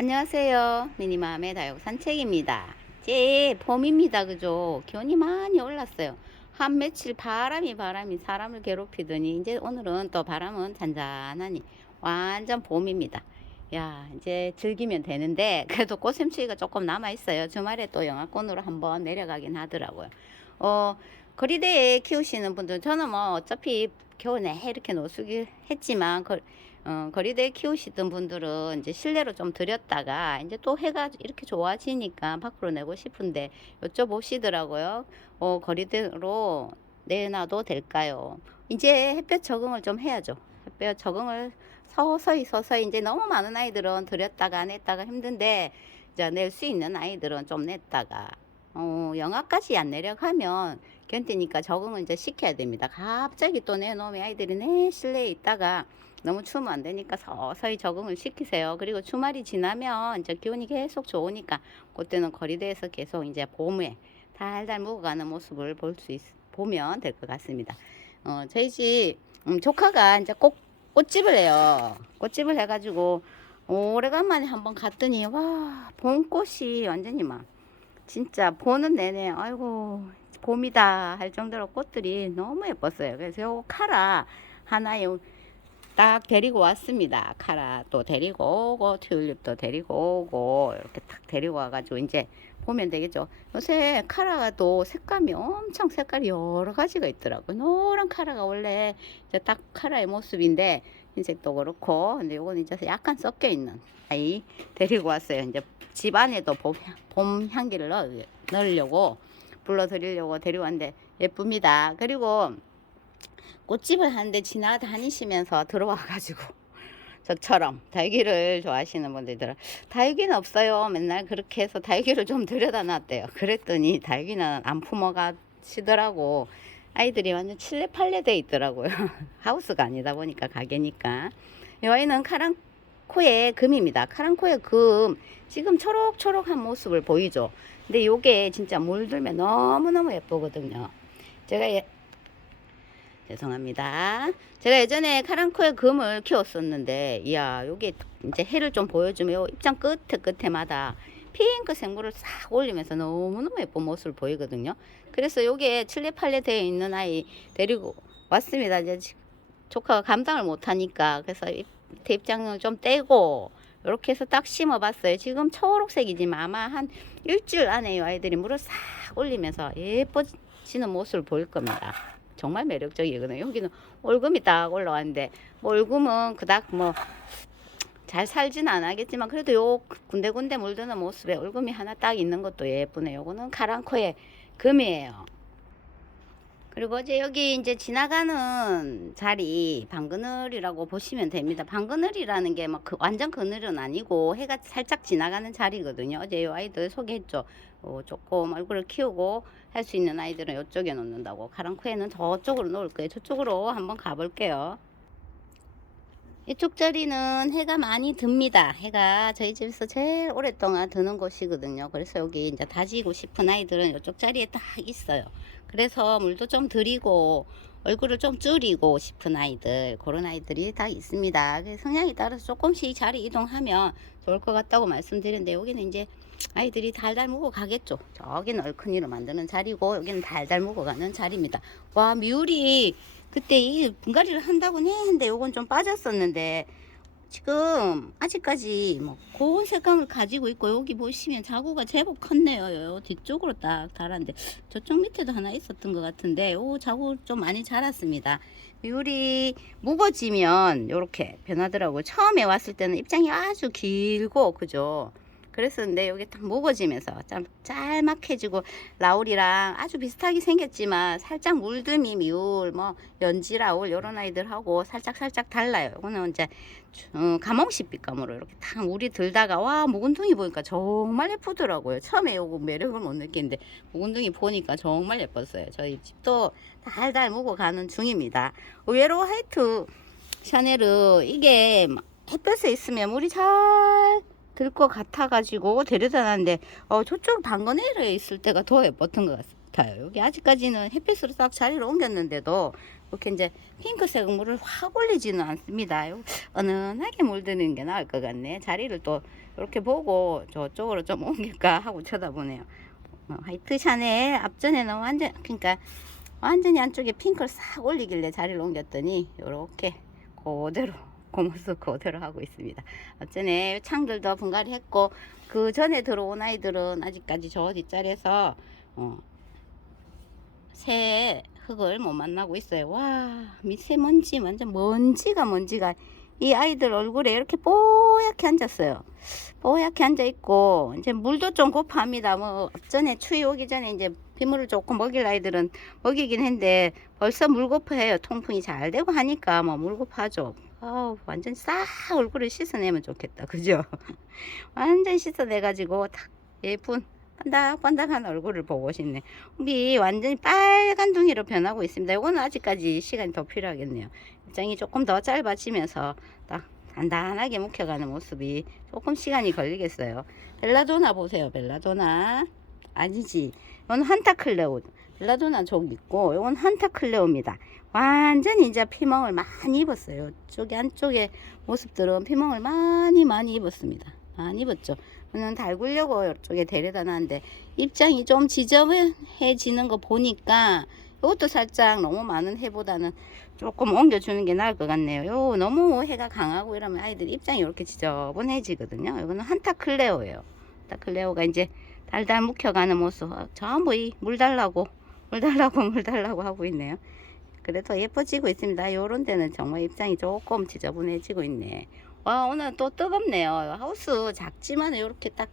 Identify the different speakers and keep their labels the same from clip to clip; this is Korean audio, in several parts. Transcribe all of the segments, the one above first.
Speaker 1: 안녕하세요. 미니맘의 다육 산책입니다. 제 봄입니다. 그죠? 기온이 많이 올랐어요. 한 며칠 바람이 바람이 사람을 괴롭히더니 이제 오늘은 또 바람은 잔잔하니 완전 봄입니다. 야, 이제 즐기면 되는데 그래도 꽃샘추위가 조금 남아 있어요. 주말에 또 영하권으로 한번 내려가긴 하더라고요. 어, 거리대에 키우시는 분들 저는 뭐 어차피 겨우내 이렇게 노숙이 했지만 그, 어, 거리대에 키우시던 분들은 이제 실내로 좀 들였다가 이제 또 해가 이렇게 좋아지니까 밖으로 내고 싶은데 여쭤보시더라고요. 어, 거리대로 내놔도 될까요? 이제 햇볕 적응을 좀 해야죠. 햇볕 적응을 서서히 서서히 이제 너무 많은 아이들은 들였다가 냈다가 힘든데 이제 낼 수 있는 아이들은 좀 냈다가 어, 영하까지 안 내려가면 견디니까 적응을 이제 시켜야 됩니다. 갑자기 또 내놓으면 아이들이 내 실내에 있다가 너무 추우면 안 되니까 서서히 적응을 시키세요. 그리고 주말이 지나면 이제 기온이 계속 좋으니까 그때는 거리대에서 계속 이제 봄에 달달 묵어가는 모습을 볼 수 있, 보면 될 것 같습니다. 어, 저희 집 음, 조카가 이제 꼭 꽃집을 해요. 꽃집을 해가지고 오래간만에 한번 갔더니 와 봄꽃이 완전히 막 진짜 보는 내내 아이고 봄이다 할 정도로 꽃들이 너무 예뻤어요. 그래서 요 카라 하나에 딱 데리고 왔습니다. 카라 또 데리고 오고 튤립도 데리고 오고 이렇게 딱 데리고 와가지고 이제 보면 되겠죠. 요새 카라가 또 색감이 엄청 색깔이 여러 가지가 있더라고요. 노란 카라가 원래 이제 딱 카라의 모습인데 흰색도 그렇고 근데 요건 이제 약간 섞여 있는 아이 데리고 왔어요. 이제 집 안에도 봄, 봄 향기를 넣, 넣으려고 불러드리려고 데려왔는데 예쁩니다. 그리고 꽃집을 하는데 지나다니시면서 들어와가지고 저처럼 다육이를 좋아하시는 분들이 다육이는 없어요. 맨날 그렇게 해서 다육이를 좀 들여다 놨대요. 그랬더니 다육이는 안 품어가시더라고. 아이들이 완전 칠레팔레 돼 있더라고요. 하우스가 아니다 보니까 가게니까. 이 아이는 카랑코의 금입니다. 카랑코의 금 지금 초록초록한 모습을 보이죠. 근데 요게 진짜 물들면 너무너무 예쁘거든요. 제가 예, 죄송합니다. 제가 예전에 카랑코의 금을 키웠었는데, 이야, 요게 이제 해를 좀 보여주면 요 입장 끝에 끝에마다 핑크 생물을 싹 올리면서 너무너무 예쁜 모습을 보이거든요. 그래서 요게 칠레팔레 되어 있는 아이 데리고 왔습니다. 이제 지- 조카가 감당을 못하니까. 그래서 잎- 밑에 입장을 좀 떼고, 이렇게 해서 딱 심어봤어요. 지금 초록색이지만 아마 한 일주일 안에 이 아이들이 물을 싹 올리면서 예뻐지는 모습을 보일 겁니다. 정말 매력적이거든요. 여기는 올금이 딱 올라왔는데 뭐 올금은 그닥 뭐 잘 살지는 않겠지만 그래도 요 군데군데 물드는 모습에 올금이 하나 딱 있는 것도 예쁘네요. 요거는 카랑코의 금이에요. 그리고 이제 여기 이제 지나가는 자리 방그늘이라고 보시면 됩니다. 방그늘이라는 게 막 그 완전 그늘은 아니고 해가 살짝 지나가는 자리거든요. 어제 요 아이들 소개했죠. 어, 조금 얼굴을 키우고 할 수 있는 아이들은 이쪽에 놓는다고. 카랑코에는 저쪽으로 놓을 거예요. 저쪽으로 한번 가볼게요. 이쪽 자리는 해가 많이 듭니다. 해가 저희 집에서 제일 오랫동안 드는 곳이거든요. 그래서 여기 이제 다지고 싶은 아이들은 이쪽 자리에 딱 있어요. 그래서 물도 좀 들이고 얼굴을 좀 줄이고 싶은 아이들 그런 아이들이 다 있습니다. 그래서 성향에 따라서 조금씩 자리 이동하면 좋을 것 같다고 말씀드렸는데 여기는 이제 아이들이 달달 묵어 가겠죠. 저기는 얼큰이로 만드는 자리고 여기는 달달 묵어 가는 자리입니다. 와 미울이 그때 이 분갈이를 한다고 했는데 요건 좀 빠졌었는데 지금 아직까지 뭐 고운 색감을 가지고 있고 여기 보시면 자구가 제법 컸네요. 요 뒤쪽으로 딱 달았는데 저쪽 밑에도 하나 있었던 것 같은데 오 자구 좀 많이 자랐습니다. 미울이 묵어지면 요렇게 변하더라고요. 처음에 왔을 때는 입장이 아주 길고 그죠. 그랬었는데 여기 딱 묵어지면서 좀 짤막해지고 라울이랑 아주 비슷하게 생겼지만 살짝 물듬이 미울 뭐 연지 라울 이런 아이들하고 살짝 살짝 달라요. 이거는 이제 어, 가몽식 빛감으로 이렇게 딱 물이 들다가 와 묵은둥이 보니까 정말 예쁘더라고요. 처음에 요거 매력을 못 느끼는데 묵은둥이 보니까 정말 예뻤어요. 저희 집도 달달 묵어가는 중입니다. 의외로 화이트 샤넬은 이게 막 햇볕에 있으면 물이 잘 들 것 같아가지고 데려다 놨는데 어 저쪽 방건회에 있을 때가 더 예뻤던 것 같아요. 여기 아직까지는 햇빛으로 딱 자리를 옮겼는데도 이렇게 이제 핑크색 물을 확 올리지는 않습니다. 요- 은은하게 물드는 게 나을 것 같네. 자리를 또 이렇게 보고 저쪽으로 좀 옮길까 하고 쳐다보네요. 어, 화이트 샤넬 앞전에는 완전 그러니까 완전히 안쪽에 핑크를 싹 올리길래 자리를 옮겼더니 이렇게 그대로 그 모습 그대로 하고 있습니다. 어쩌네 창들도 분갈이 했고 그 전에 들어온 아이들은 아직까지 저 뒷자리에서 어, 새 흙을 못 만나고 있어요. 와 미세먼지 완전 먼지가 먼지가 이 아이들 얼굴에 이렇게 뽀얗게 앉았어요. 뽀얗게 앉아 있고 이제 물도 좀 고파합니다. 뭐 전에 추위 오기 전에 이제 빗물을 조금 먹일 아이들은 먹이긴 했는데 벌써 물 고파해요. 통풍이 잘 되고 하니까 뭐 물 고파죠. 아우 완전 싹 얼굴을 씻어내면 좋겠다. 그죠? 완전 씻어내가지고 딱 예쁜 반짝반짝한 얼굴을 보고 싶네. 우리 완전히 빨간 둥이로 변하고 있습니다. 이거는 아직까지 시간이 더 필요하겠네요. 입장이 조금 더 짧아지면서 딱 단단하게 묵혀가는 모습이 조금 시간이 걸리겠어요. 벨라도나 보세요. 벨라도나 아니지. 이건 한타클레오. 벨라도나 족 있고 이건 한타클레오입니다. 완전히 이제 피멍을 많이 입었어요. 쪽에 안쪽에 모습들은 피멍을 많이 많이 입었습니다. 많이 입었죠. 저는 달구려고 이쪽에 데려다 놨는데 입장이 좀 지저분해지는 거 보니까 이것도 살짝 너무 많은 해보다는 조금 옮겨주는 게 나을 것 같네요. 요 너무 해가 강하고 이러면 아이들 입장이 이렇게 지저분해지거든요. 이거는 한타클레오예요. 한타클레오가 이제 달달 묵혀가는 모습 어, 전부 이 물 달라고 물 달라고 물 달라고 하고 있네요. 그래도 예뻐지고 있습니다. 요런 데는 정말 입장이 조금 지저분해지고 있네. 와 오늘 또 뜨겁네요. 하우스 작지만 이렇게 딱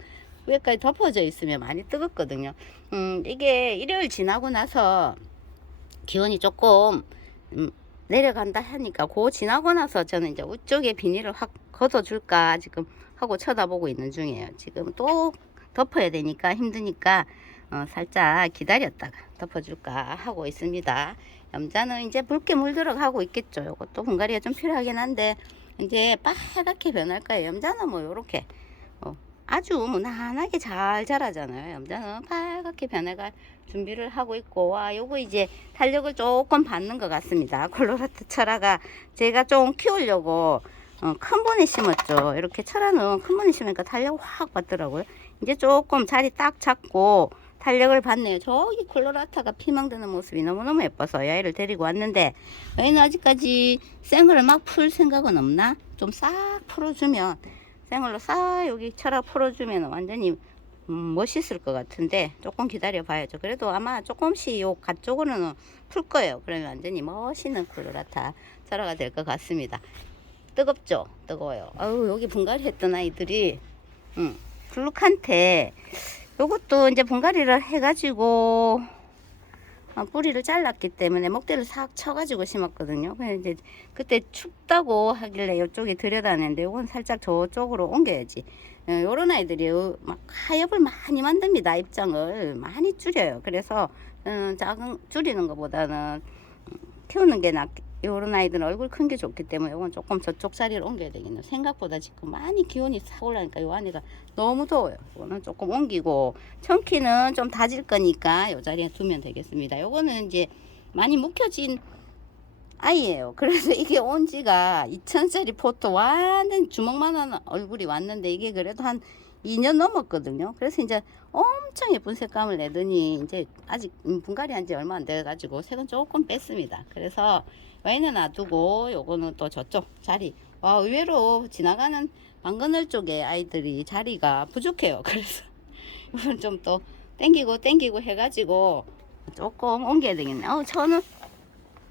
Speaker 1: 위에까지 덮어져 있으면 많이 뜨겁거든요. 음 이게 일요일 지나고 나서 기온이 조금 음, 내려간다 하니까 그 지나고 나서 저는 이제 우쪽에 비닐을 확 걷어줄까 지금 하고 쳐다보고 있는 중이에요. 지금 또 덮어야 되니까 힘드니까 어, 살짝 기다렸다가 덮어줄까 하고 있습니다. 염자는 이제 붉게 물들어 가고 있겠죠. 이것도 분갈이가 좀 필요하긴 한데 이제 빨갛게 변할 거예요. 염자는 뭐 요렇게 어, 아주 무난하게 잘 자라잖아요. 염자는 빨갛게 변해갈 준비를 하고 있고 와 요거 이제 탄력을 조금 받는 것 같습니다. 콜로라트 철화가 제가 좀 키우려고 어, 큰 분에 심었죠. 이렇게 철화는 큰 분에 심으니까 탄력 확 받더라고요. 이제 조금 자리 딱 잡고 탄력을 받네요. 저기 콜로라타가 피망드는 모습이 너무너무 예뻐서 야이를 데리고 왔는데 얘는 아직까지 생을 막 풀 생각은 없나? 좀 싹 풀어주면 생얼로 싹 여기 철학 풀어주면 완전히 음, 멋있을 것 같은데 조금 기다려 봐야죠. 그래도 아마 조금씩 요 가쪽으로는 풀 거예요. 그러면 완전히 멋있는 콜로라타 철화가 될 것 같습니다. 뜨겁죠? 뜨거워요. 아유 여기 분갈이 했던 아이들이 음, 블루칸테 요것도 이제 분갈이를 해가지고 어, 뿌리를 잘랐기 때문에 목대를 싹 쳐가지고 심었거든요. 이제 그때 춥다고 하길래 이쪽에 들여다냈는데 요건 살짝 저쪽으로 옮겨야지. 어, 요런 아이들이 어, 막 하엽을 많이 만듭니다. 입장을 많이 줄여요. 그래서 음, 작은 줄이는 것보다는 음, 키우는 게 낫. 요런 아이들은 얼굴 큰 게 좋기 때문에 요건 조금 저쪽 자리를 옮겨야 되겠네요. 생각보다 지금 많이 기온이 싹 올라니까 요 안에가 너무 더워요. 요거는 조금 옮기고 청키는 좀 다질 거니까 요 자리에 두면 되겠습니다. 요거는 이제 많이 묵혀진 아이예요. 그래서 이게 온 지가 2천짜리 포토 완전 주먹만한 얼굴이 왔는데 이게 그래도 한 2년 넘었거든요. 그래서 이제 엄청 예쁜 색감을 내더니 이제 아직 음, 분갈이 한 지 얼마 안 돼가지고 색은 조금 뺐습니다. 그래서 와인은 놔두고 요거는 또 저쪽 자리. 와 의외로 지나가는 방그늘 쪽에 아이들이 자리가 부족해요. 그래서 이건 좀 또 땡기고 땡기고 해가지고 조금 옮겨야 되겠네. 어 저는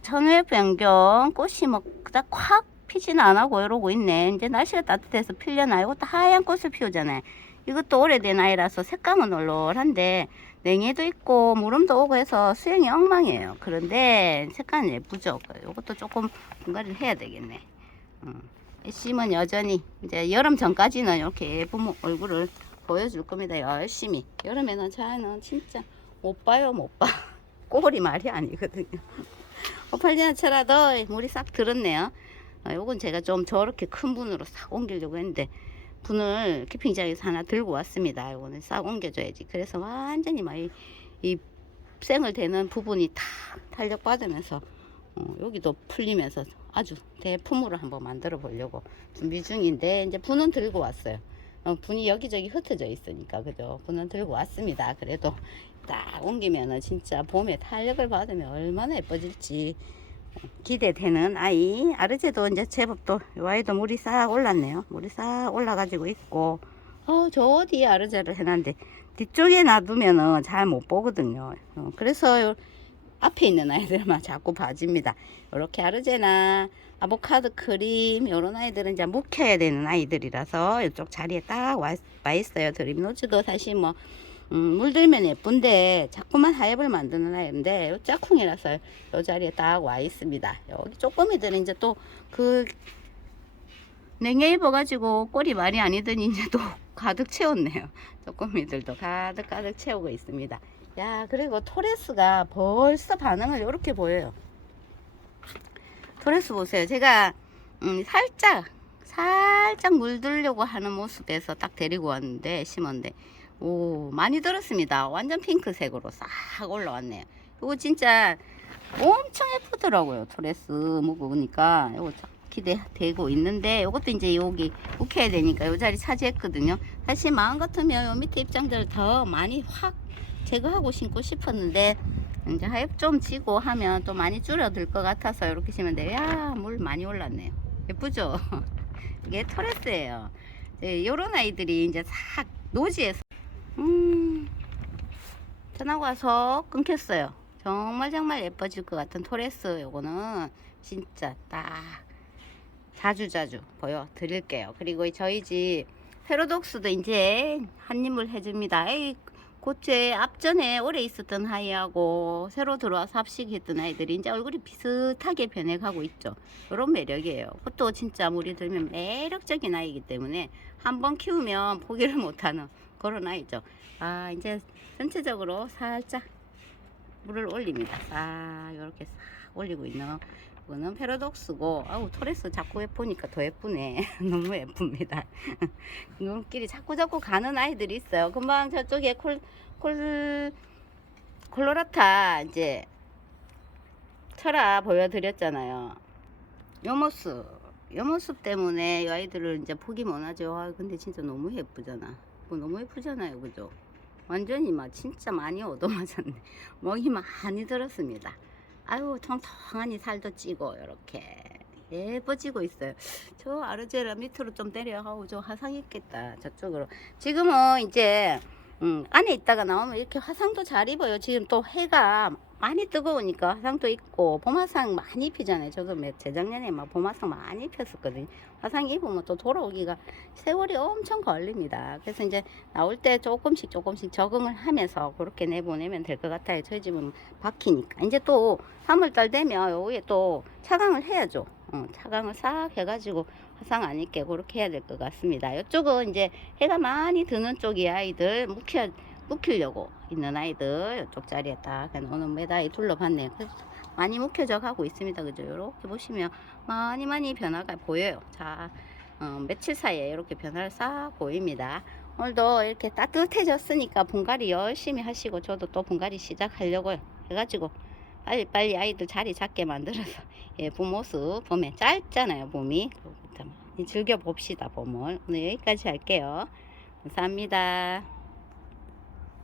Speaker 1: 천회 변경 꽃이 뭐 그닥 확 피지는 안 하고 이러고 있네. 이제 날씨가 따뜻해서 필려나. 이것도 하얀 꽃을 피우잖아요. 이것도 오래된 아이라서 색감은 얼얼한데 냉해도 있고 무름도 오고 해서 수영이 엉망이에요. 그런데 색깔은 예쁘죠. 이것도 조금 분갈이를 해야 되겠네. 음. 심은 여전히 이제 여름 전까지는 이렇게 예쁜 모- 얼굴을 보여줄 겁니다. 열심히. 여름에는 저는 진짜 못 봐요, 못 봐. 꼴이 말이 아니거든요. 오팔리아차라도 물이 싹 들었네요. 어, 요건 제가 좀 저렇게 큰 분으로 싹 옮기려고 했는데 분을 캠핑장에서 하나 들고 왔습니다. 요거는 싹 옮겨줘야지. 그래서 완전히 막 이, 이 생을 대는 부분이 다 탄력 받으면서 어, 여기도 풀리면서 아주 대품으로 한번 만들어 보려고 준비 중인데 이제 분은 들고 왔어요. 어, 분이 여기저기 흩어져 있으니까 그죠? 분은 들고 왔습니다. 그래도 딱 옮기면은 진짜 봄에 탄력을 받으면 얼마나 예뻐질지 어, 기대되는 아이. 아르제도 이제 제법 또이 아이도 물이 싹 올랐네요. 물이 싹 올라가지고 있고 어, 저 뒤에 아르제를 해놨는데 뒤쪽에 놔두면은 잘 못 보거든요. 어, 그래서 요- 앞에 있는 아이들만 자꾸 봐집니다. 이렇게 아르제나 아보카도 크림 이런 아이들은 이제 묵혀야 되는 아이들이라서 이쪽 자리에 딱 와 있어요. 드림노즈도 사실 뭐 음, 물들면 예쁜데 자꾸만 하엽을 만드는 아이인데 요 짝꿍이라서 요 자리에 딱 와 있습니다. 여기 쪼꼬미들은 이제 또 그 냉해 입어가지고 꼴이 말이 아니더니 이제 또 가득 채웠네요. 쪼꼬미들도 가득 가득 채우고 있습니다. 야 그리고 토레스가 벌써 반응을 이렇게 보여요. 토레스 보세요. 제가 음, 살짝 살짝 물들려고 하는 모습에서 딱 데리고 왔는데 심었는데 오 많이 들었습니다. 완전 핑크색으로 싹 올라왔네요. 이거 진짜 엄청 예쁘더라고요. 토레스 먹으니까 이거 참 기대되고 있는데 이것도 이제 여기 묵혀야 되니까 이 자리 차지했거든요. 사실 마음 같으면 요 밑에 입장들을 더 많이 확 제거하고 심고 싶었는데 이제 하엽 좀 지고 하면 또 많이 줄어들 것 같아서 이렇게 심으면 돼요. 야, 물 많이 올랐네요. 예쁘죠? 이게 토레스예요. 이런 아이들이 이제 싹 노지에서 음 전화 와서 끊겼어요. 정말 정말 예뻐질 것 같은 토레스 요거는 진짜 딱 자주 자주 보여드릴게요. 그리고 저희 집 페로독스도 이제 한 입을 해줍니다. 에이, 곧제 앞전에 오래 있었던 아이하고 새로 들어와서 합식했던 아이들이 이제 얼굴이 비슷하게 변해가고 있죠. 그런 매력이에요. 그것도 진짜 물이 들면 매력적인 아이이기 때문에 한번 키우면 포기를 못하는 아이죠. 아 이제 전체적으로 살짝 물을 올립니다. 싹 이렇게 싹 올리고 있는 이거는 패러독스고 아우 토레스 자꾸 예쁘니까 더 예쁘네. 너무 예쁩니다. 눈길이 자꾸 자꾸 가는 아이들이 있어요. 금방 저쪽에 콜, 콜, 콜로라타 이제 철아 보여드렸잖아요. 요 모습, 요 모습 때문에 이 아이들을 이제 포기 못하죠. 아, 근데 진짜 너무 예쁘잖아. 뭐 너무 예쁘잖아요, 그죠? 완전히 막 진짜 많이 얻어맞았네. 먹이 많이 들었습니다. 아유, 통통하니 살도 찌고 이렇게 예뻐지고 있어요. 저 아르제라 밑으로 좀 내려가고 저 화상 있겠다 저쪽으로. 지금은 이제 음, 안에 있다가 나오면 이렇게 화상도 잘 입어요. 지금 또 해가 많이 뜨거우니까 화상도 입고 봄화상 많이 입히잖아요. 저도 몇 재작년에 막 봄화상 많이 입혔었거든요. 화상 입으면 또 돌아오기가 세월이 엄청 걸립니다. 그래서 이제 나올 때 조금씩 조금씩 적응을 하면서 그렇게 내보내면 될 것 같아요. 저희 집은 박히니까. 이제 또 3월달 되면 여기에 또 차강을 해야죠. 어, 차강을 싹 해가지고 화상 안 입게 그렇게 해야 될 것 같습니다. 이쪽은 이제 해가 많이 드는 쪽이 아이들 묵혀, 묵히려고 있는 아이들 이쪽 자리에 딱 해놓는 메다이 둘러봤네요. 많이 묵혀져 가고 있습니다. 그죠? 이렇게 보시면 많이 많이 변화가 보여요. 자, 어, 며칠 사이에 이렇게 변화를 싹 보입니다. 오늘도 이렇게 따뜻해졌으니까 분갈이 열심히 하시고 저도 또 분갈이 시작하려고요. 해가지고 빨리빨리 아이들 자리 잡게 만들어서. 예쁜 모습 봄에 짧잖아요 봄이. 즐겨봅시다 봄을. 오늘 여기까지 할게요. 감사합니다